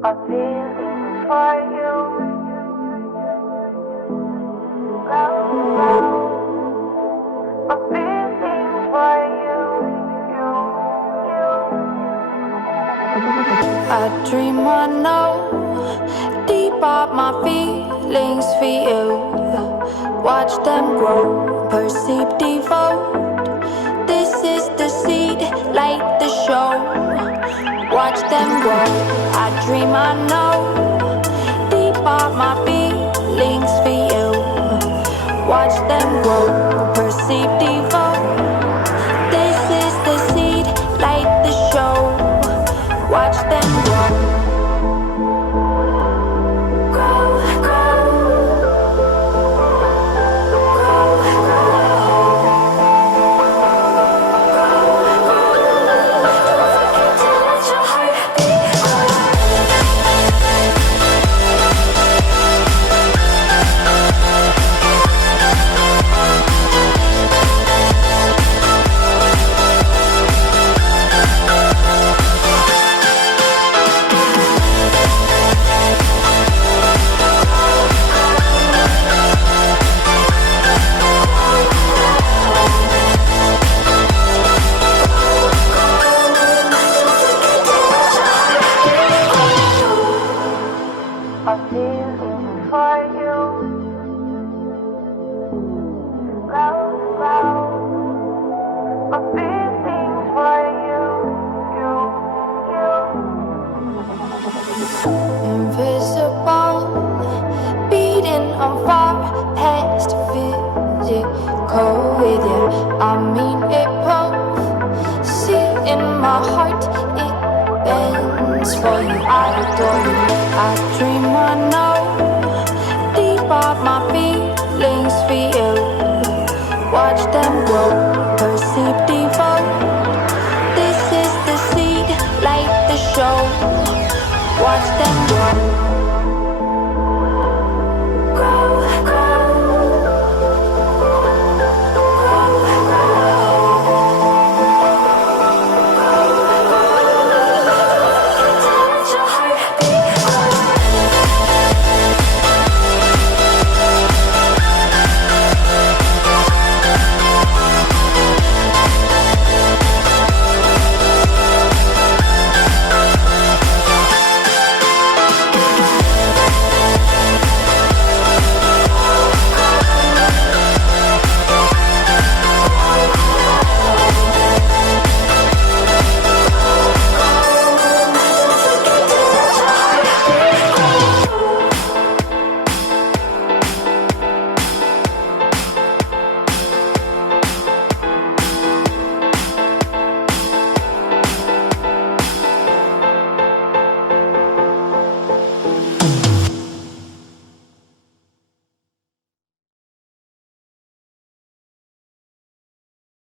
My feelings for you. My feelings for you. I dream I know deep up my feelings for you. Watch them grow, perceive, devote. This is the seed, light the show. Watch them grow. I dream I know deep up my feelings for you. Watch them grow, perceive, devote. This is the seed, light the show. Watch them grow. Watch them grow.